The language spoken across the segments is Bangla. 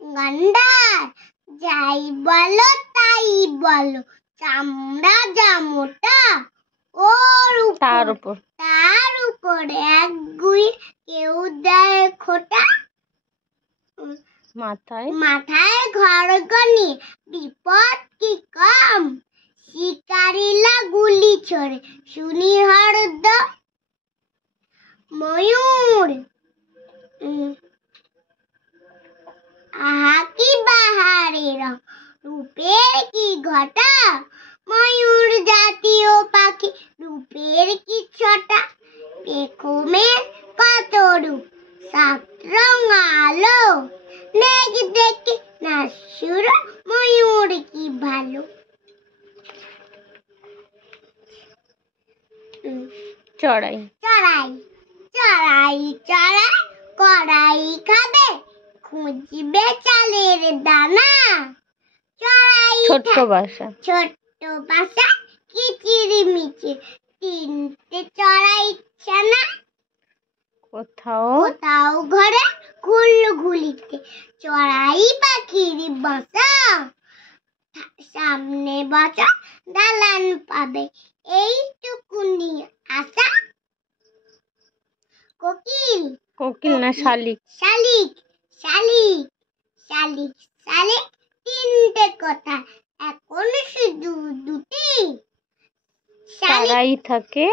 গন্ডার যাই বলো তাই বলো, চামড়া যা মোটা, তার উপর এক গুই কেউ দেয় খোটা। মাথায় ঘরগনি বিপদ কি কম, শিকারিলা গুলি ছোড়ে শুনি হরদম। ময়ূর আহা কি বাহারি রং, রূপের কি ঘটা, ময়ূর জাতীয় পাখি রূপের কি ছটা। পেখমের কত রূপ সাত রং আলো, মেঘ দেখে না শুরু ময়ূর কি ভালো। চড়াই চড়াই চড়াই চড়াই কড়াই খাবে, খুঁজবে চালের দানা। চড়াই ছোট্ট বাসা কিচির মিচির, তিনটে চড়াই ছানা। কোথাও ঘরে ঘুলঘুলিতে, চড়াই পাখির বাসা। সামনে বছর দালান পাবে, এইটুকুনি আশা। কোকিল না শালিক, তিনটে কথা এখন শুধু দুটি। তারাই থাকে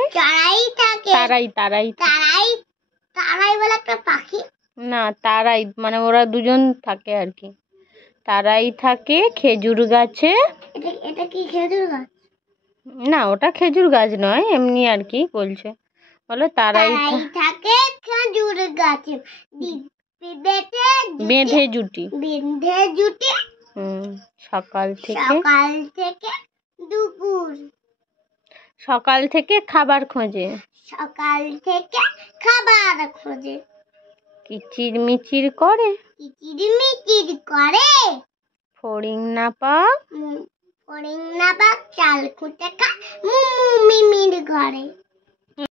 তারাই বলে একটা পাখি না, তারাই মানে ওরা দুজন থাকে আর কি। তারাই থাকে খেজুর গাছে। এটা কি খেজুর গাছ? না, ওটা খেজুর গাছ নয়, এমনি আর কি বলছে। বলো তারাই থাকে খেজুর গাছে, বেঁধে জুটি। সকাল থেকে দুপুর, সকাল থেকে খাবার খোঁজে, কিচির মিচির করে, ফড়িং না পাক চাল খুঁটে খা মিমির ঘরে।